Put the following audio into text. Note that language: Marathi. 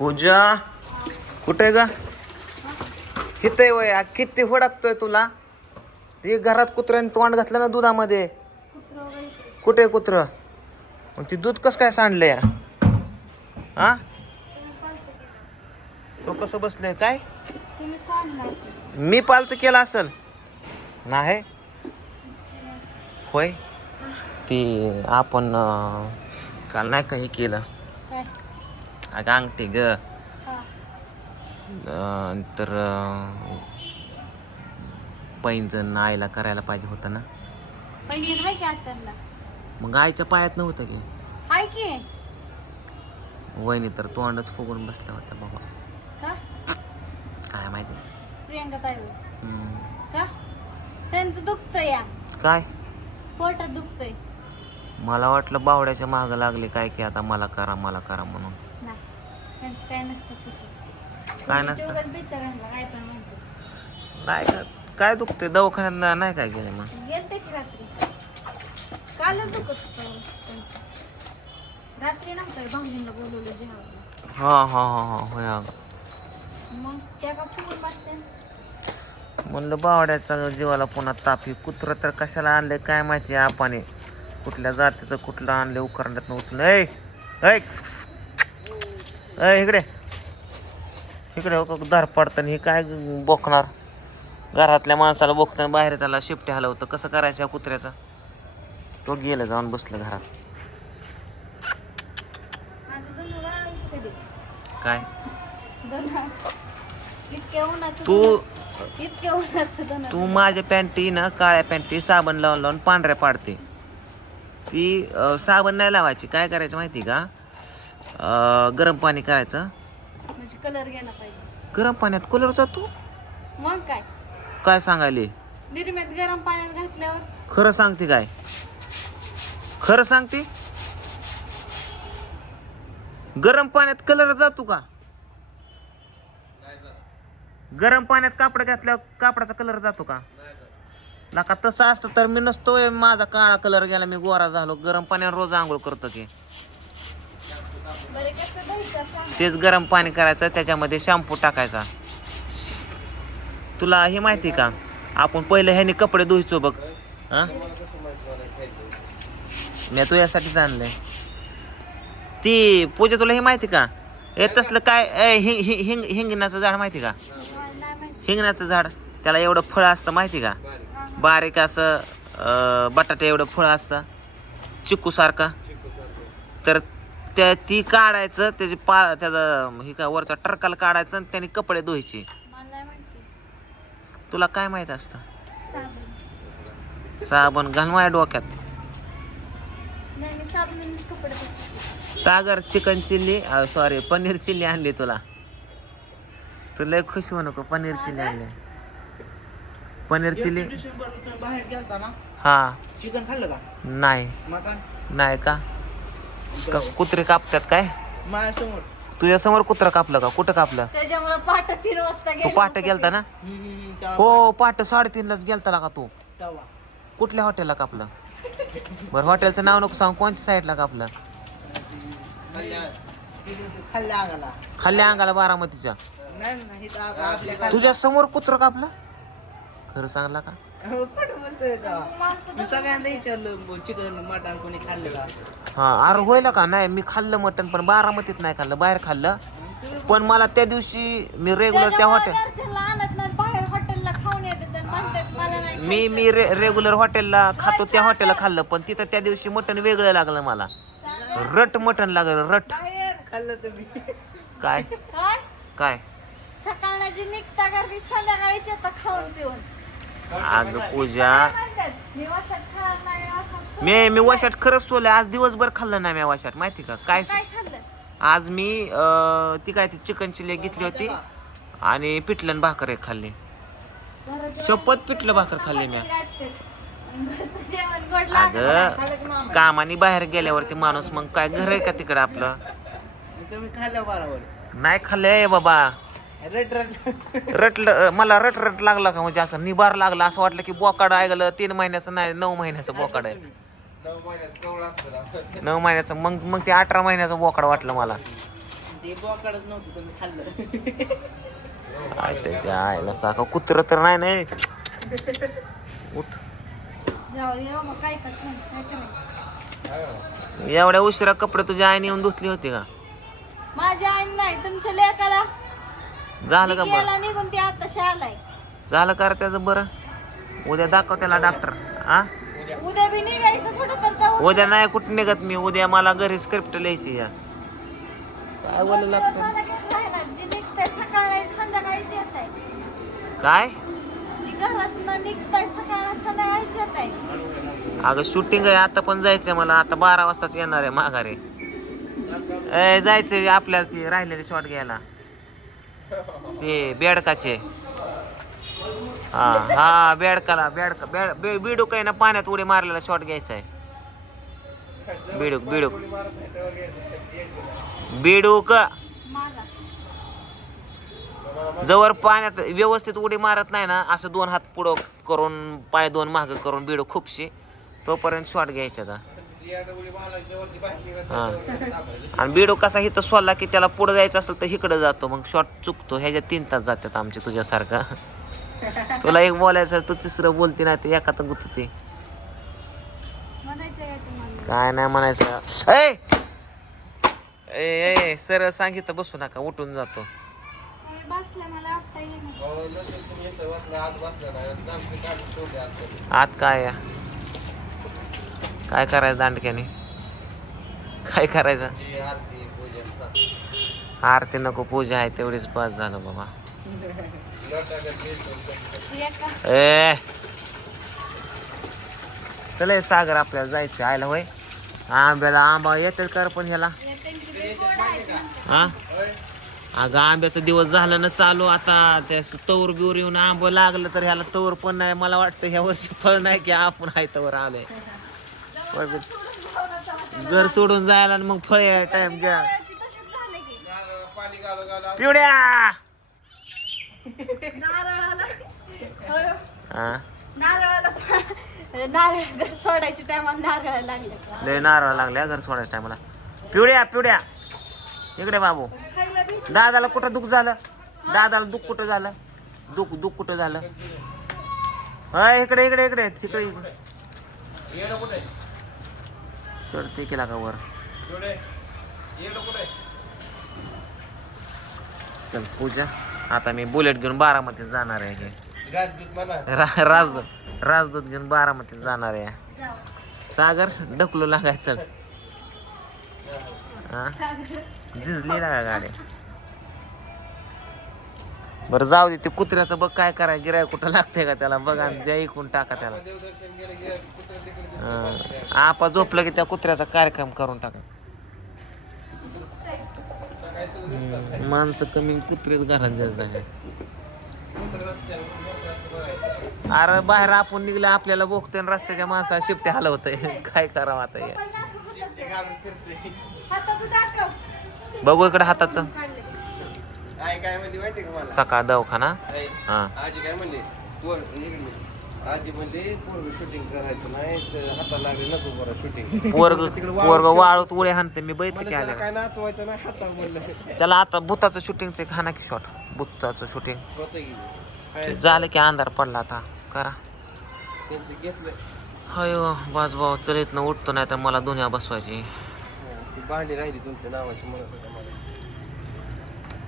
पूजा कुठे ग? हितय वय किती हुडकतोय तुला? ते घरात कुत्र्याने तोंड घातलं ना दुधामध्ये. कुठे कुत्र? मग ती दूध कसं काय सांडलंय? हा तो कसं बसलंय? काय? मी पालत केला असल. नाही? होय? ती आपण काल नाही काही केलं? अगं अंगठी ग अं, तर अं, पैंजण आईला करायला पाहिजे होतं ना. पैसे आहे की आत्यांना? मग आईच्या पायात नव्हतं की. वहिनी तर तोंडच फुगून बसल्या होत्या बाबा. का? काय माहिती. प्रियंका ताई. हम्म. का? त्यांचं दुखतंय या. काय? पोटात दुखतंय. मला वाटलं बावड्याच्या मागं लागले काय की आता मला करा मला करा म्हणून. त्यांचं काय नसतं काय नसतं? काय पण म्हणतो. नाही का? काय दुखते दवाखान्यात ना- नाही काय गेले मग? गेलते की रात्री. कालच दुखत होतं त्यांचं. रात्री नव्हतं भाऊजींना बोलवलं जेवायला. हा हा हा हा होय अगं मग त्या का फुगून बसते म्हणलं बावड्याचा जीवाला पुन्हा तापी कुत्र तर कशाला आणले काय माहिती आपाने कुठल्या जातीचं कुठलं आणले उकरण्यात उचलं ऐ ऐ इकडे. इकडे हो का दार पडतं हे काय बोकणार? घरातल्या माणसाला बोकतं बाहेर त्याला शिफ्ट हलवतं. कसं करायचं या कुत्र्याचं? तो गेलं जाऊन बसलं घरात. काय? तू तू माझ्या पॅन्टी ना काळ्या पॅन्टी साबण लावून लावून पांढऱ्या पाडते. ती साबण नाही लावायची. काय करायचं माहिती का? गरम पाणी करायचं. म्हणजे कलर गेला पाहिजे. गरम पाण्यात कलर जातो? मग काय? काय सांगायले? निर्म्यात गरम पाण्यात घातल्यावर? खरं सांगते काय? खरं सांगते? गरम पाण्यात कलर जातो का? गरम पाण्यात कापड घातल्यावर कापडाचा कलर जातो का? नका तसं असतं तर मी नसतोय माझा काळा कलर गेला मी गोरा झालो. गरम पाण्यावर रोज आंघोळ करतो की बरे कसं घ्यायचं सांग तेच गरम पाणी करायचं त्याच्यामध्ये शॅम्पू टाकायचा. तुला हे माहिती का? आपण पहिले ह्याने कपडे धुयचो बघ. हा? मी तुझ्यासाठीच आणलंय ती पूजा तुला हे माहिती का? हे तसलं काय? ए, हिंग हिंग हिंगणाचं झाड माहिती का? हिंगणाचं झाड त्याला एवढं फळ असतं माहिती का? बारीक असं बटाटे एवढं फळ असतं. चिकूसारखा तर त्या ती काढायचं त्याची पा त्याचा हे काय वरचा टरकाल काढायचं आणि त्याने कपडे धुवायचे. मला नाही माहिती. तुला काय माहीत असतं? साबण. साबण घाल माझ्या डोक्यात. नाही मी साबणीनेच कपडे धुते. Sagar chicken chilli sorry paneer chilli आणली तुला. तू लय खुश होऊ नको पनीर चिल्ली आणली. पनीर चिल्ली? बाहेर गेलता ना? हा. चिकन खाल्लं का? नाही. मटन नाही का? का कुत्रे कापतात काय? माझ्यासमोर. तुझ्या समोर कुत्र कापलं का? कुठं कापलं? त्याच्यामुळे पहाटे तीन वाजता तू गेलो पाठ गेलता ना? हो पाठ साडेतीनलाच गेलता का तू? कुठल्या हॉटेलला कापलं? बरं हॉटेलचं नाव नको सांग कोणत्या साईडला कापलं? खाल्ल्या खाल्ल्या अंगाला. खाल्ल्या अंगाला बारामतीच्या. नाही नाही इथं आप- आपल्या खाल्ल्या- तुझ्या समोर कुत्र कापलं? खरं सांगला का? हो, कुठं बोलतोय तेव्हा मी सगळ्यांना विचारलं चिकन मटन कोणी खाल्लं का? हा अरे होईल का? नाही मी खाल्लं मटण पण बारामतीत नाही खाल्लं बाहेर खाल्लं. पण मला त्या दिवशी मी रेग्युलर त्या हॉटेल घरच्याला आणत नाही बाहेर हॉटेलला खाऊन येतात आणि म्हणतात मला नाही मी मी रे रेग्युलर हॉटेलला खातो त्या हॉटेलला खाल्लं पण तिथं त्या दिवशी मटण वेगळं लागलं मला. रट मटण लागलं रट. बाहेर. खाल्लं तुम्ही. काय? काय? काय? सकाळची निघता गर्दी संध्याकाळीच येतं खाऊन पिऊन. अग पूजा. मी मी मी वाशाट खरंच सोले आज दिवसभर खाल्लं नाही मी वाशाट माहिती का? काय खाल्लं? आज मी ती काय ती चिकन चिल्ली घेतली होती आणि पिठलं भाकर खाल्ली. शपथ पिठलं भाकर खाल्ली मी. अगं कामाने बाहेर गेल्यावरती माणूस मग काय घर आहे का तिकडं आपलं? नाही खाल्लंय बाबा. रट रट रटलं मला रट रट लागला का? म्हणजे असं निबार लागला असं वाटलं की बोकाड ऐकलं तीन महिन्याचं नाही नऊ महिन्याचं बोकाड आहे. नऊ महिन्याचं मग मग ते अठरा महिन्याचं बोकाड वाटलं मला. ते बोकाडच नव्हतं तुम्ही खाल्लं. काय त्याच्या आईला साका कुत्र तर नाही नाही. उठ. जाऊ दे हो, एवढ्या उशिरा कपडे तुझ्या आईने येऊन धुतली होती का? माझ्या आई नाही तुमच्या लेकाला. झालं का बरं? निघून ते आता शालाय झालं का रे त्याचं बरं? उद्या दाखव त्याला डॉक्टर हा उद्या बी निघायचं कुठं तर उद्या नाही कुठं निघत मी? उद्या मला घरी स्क्रिप्ट लिहायची या काय बोलू लागतं? मला काही राहिला. जी निघतंय सकाळी संध्याकाळीच येत आहे. काय? जी घरात निघताय सकाळ संध्याकाळीच येत आहे. अगं शूटिंग आहे. आता पण जायचंय मला. आता बारा वाजताच येणार आहे माघारी. ए जायचंय आपल्याला ते राहिलेले शॉट घ्यायला. ते बेडकाचे. हा हा बेडकाला बेडका बेड बे बिडूक आहे ना पाण्यात उडी मारलेला शॉट घ्यायचा आहे. बिडूक बिडूक. बिडूक. जवळ पाण्यात व्यवस्थित उडी मारत नाही ना असं दोन हात पुढं करून पाय दोन मागं करून बिडूक खूपशी. तोपर्यंत शॉट घ्यायचा का? आणि बिडो कसा इथं सोडला की त्याला पुढं जायचं असेल तर इकडं जातो मग शॉट चुकतो. ह्याच्या तीन तास जातात आमचे तुझ्यासारखा. तुला एक बोलायचं तू तिसरं बोलते नाही ते एका तर गुतते म्हणायचं काय तुम्हाला काय नाही म्हणायचं. ए! ए ए सरळ सांगितलं बसू नका उठून जातो. आत काय या काय करायचं दांडक्याने? काय करायचं? आरती नको पूजा आहे तेवढीच बस झालं बाबा. ए! चल सागर आपल्याला जायचं आयला होय? आंब्याला आंबा येते कर पण ह्याला? हा? अगं आंब्याचा दिवस झाला ना चालू आता. त्या तवर बिवर येऊन आंब लागलं तर ह्याला तवर पण नाही. मला वाटतं ह्या वर्षी फळ नाही की आपण आहे तवर आलोय. घर सोडून जायला आणि मग फळ टाइम घ्या. पिवड्या. हा? नारळ सोडायची टायमाला नारळ लागले. लय नारळ लागल्या घर सोडायच्या टायमाला पिवड्या पिवड्या! इकडे बाबू. दादाला कुठं दुःख झालं? दादाला दुःख कुठं झालं? दुःख दुःख कुठं झालं? हा इकडे इकडे इकडे तिकडे इकडे. चढते केला का वर चल पूजा. आता मी बुलेट घेऊन बारामतीत जाणार आहे रा- राज राजदूत घेऊन बारामतीत जाणार आहे. सागर ढकलू लागाय चल. हा? झिजली ना गाडी. बरं जाऊ दे ते कुत्र्याचं बघ काय कराय गिराय कुठं लागतंय का त्याला बघा आणि द्या इकून टाका त्याला. आपा झोपलं की त्या कुत्र्याचा कार्यक्रम करून टाका. माणसं कमी कुत्रेच घरात जायचं आहे. अरे बाहेर आपण निघलं आपल्याला बघतोय आणि रस्त्याच्या माणसा शिफ्टे हलवतंय. काय करावं आता हे? दाखव. बघू इकडे हाताचं. आई काय म्हणली माहिती का मला? सकाळ दवाखाना? आई, हा. आजी काय म्हणली? पोर इकडे. आजी म्हणली पोरग शूटिंग करायचं नाही तर हाताला लागले नको बरं शूटिंग पोरग पोरग वाळूत उड्या हाणते मी की त्याला आल्या काय नाचवायचं नाही हाता बोललं. त्याला आता भूताचं शूटिंगचं हाना की शॉट भूताचं शूटिंग होतं की ते झालं की अंधार पडला आता. करा. त्यांचं घेतलं. अयो बस भाऊ चल इथनं उठतो नाही तर मला दुनिया बसवायची. ती भांडी राहिली तुमच्या नावाची म्हणत होता मला.